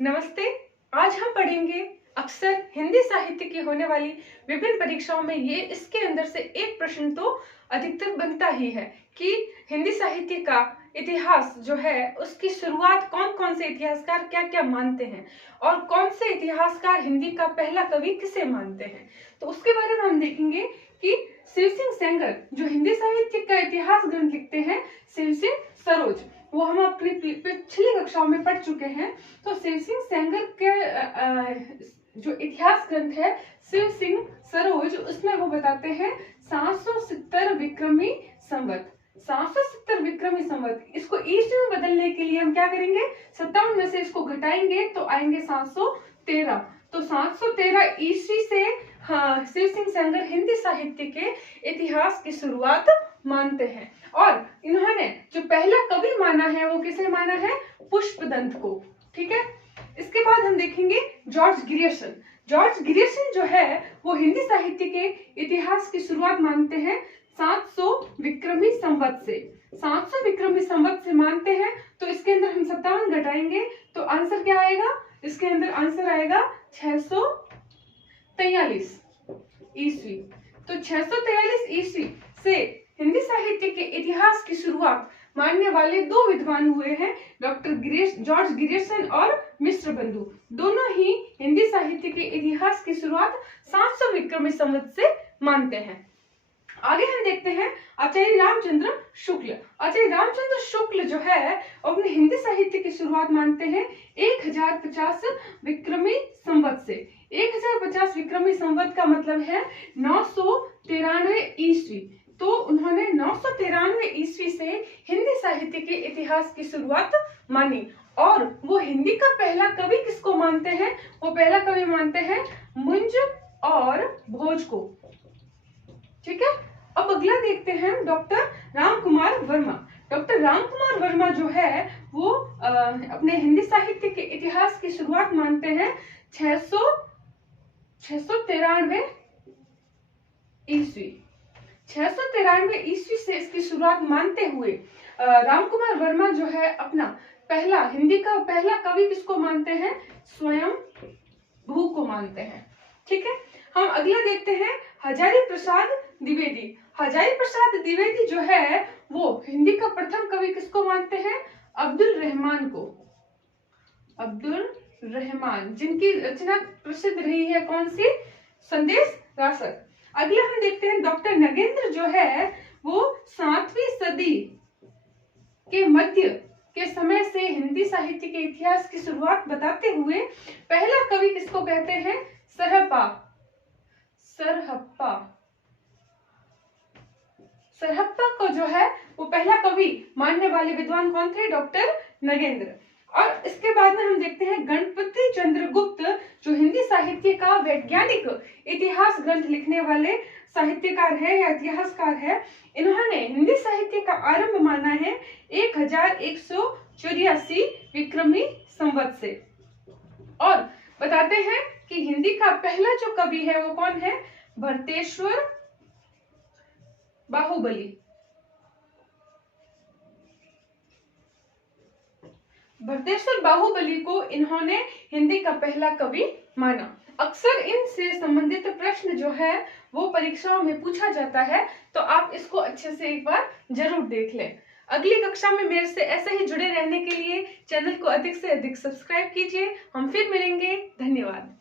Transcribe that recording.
नमस्ते। आज हम पढ़ेंगे अक्सर हिंदी साहित्य की होने वाली विभिन्न परीक्षाओं में ये इसके अंदर से एक प्रश्न तो अधिकतर बनता ही है कि हिंदी साहित्य का इतिहास जो है उसकी शुरुआत कौन कौन से इतिहासकार क्या क्या मानते हैं और कौन से इतिहासकार हिंदी का पहला कवि किसे मानते हैं। तो उसके बारे में हम देखेंगे कि शिव सिंह सेंगर जो हिंदी साहित्य का इतिहास ग्रंथ लिखते हैं, शिव सिंह सरोज, वो हम अपनी पिछली कक्षाओं में पढ़ चुके हैं। तो शिव सिंह सेंगर के जो इतिहास ग्रंथ है शिव सिंह सरोज, उसमें वो बताते हैं 770 विक्रमी संवत। 770 विक्रमी संवत, इसको ईस्वी में बदलने के लिए हम क्या करेंगे, 57 में से इसको घटाएंगे तो आएंगे 713। तो 713 ईस्वी से शिव सिंह सेंगर हिंदी साहित्य के इतिहास की शुरुआत मानते हैं। और इन्होंने जो पहला कवि माना है वो किसे माना है, पुष्पदंत को। ठीक है। इसके बाद हम देखेंगे जॉर्ज ग्रियर्सन। जॉर्ज ग्रियर्सन जो है वो हिंदी साहित्य के इतिहास की शुरुआत मानते हैं 700 विक्रमी संवत से। 700 विक्रमी संवत से मानते हैं तो इसके अंदर हम 57 घटाएंगे तो आंसर क्या आएगा, इसके अंदर आंसर आएगा 643 ईस्वी। तो 643 ईस्वी से हिंदी साहित्य के इतिहास की शुरुआत मानने वाले दो विद्वान हुए हैं, डॉक्टर जॉर्ज ग्रियर्सन और मिश्र बंधु। दोनों ही हिंदी साहित्य के इतिहास की शुरुआत 700 विक्रमी संवत से मानते हैं। आगे हम देखते हैं आचार्य रामचंद्र शुक्ल। आचार्य रामचंद्र शुक्ल जो है अपने हिंदी साहित्य की शुरुआत मानते हैं 1050 विक्रमी संवत से। 1050 विक्रमी संवत का मतलब है 993 ईस्वी। तो उन्होंने 993 ईस्वी से हिंदी साहित्य के इतिहास की शुरुआत मानी। और वो हिंदी का पहला कवि किसको मानते हैं, वो पहला कवि मानते हैं मुंज और भोज को। ठीक है। अब अगला देखते हैं डॉक्टर रामकुमार वर्मा। डॉक्टर रामकुमार वर्मा जो है वो अपने हिंदी साहित्य के इतिहास की शुरुआत मानते हैं 693 ईस्वी। 693 ईस्वी से इसकी शुरुआत मानते हुए रामकुमार वर्मा जो है अपना पहला हिंदी का पहला कवि किसको मानते हैं, स्वयं भू को मानते हैं। ठीक है। हम अगला देखते हैं हजारी प्रसाद द्विवेदी। हजारी प्रसाद द्विवेदी जो है वो हिंदी का प्रथम कवि किसको मानते हैं, अब्दुल रहमान को। अब्दुल रहमान, जिनकी रचना प्रसिद्ध रही है कौन सी, संदेश रासक। अगला हम देखते हैं डॉक्टर नगेंद्र जो है वो 7वीं सदी के मध्य के समय से हिंदी साहित्य के इतिहास की शुरुआत बताते हुए पहला कवि किसको कहते हैं, सरहप्पा। सरहप्पा को जो है वो पहला कवि मानने वाले विद्वान कौन थे, डॉक्टर नगेंद्र। और इसके बाद में हम देखते हैं गणपति चंद्रगुप्त जो हिंदी साहित्य का वैज्ञानिक इतिहास ग्रंथ लिखने वाले साहित्यकार है या इतिहासकार है। इन्होंने हिंदी साहित्य का आरंभ माना है 1184 विक्रमी संवत से। और बताते हैं कि हिंदी का पहला जो कवि है वो कौन है, भरतेश्वर बाहुबली। भरतेश्वर बाहुबली को इन्होंने हिंदी का पहला कवि माना। अक्सर इनसे संबंधित प्रश्न जो है वो परीक्षाओं में पूछा जाता है, तो आप इसको अच्छे से एक बार जरूर देख लें। अगली कक्षा में मेरे से ऐसे ही जुड़े रहने के लिए चैनल को अधिक से अधिक सब्सक्राइब कीजिए। हम फिर मिलेंगे। धन्यवाद।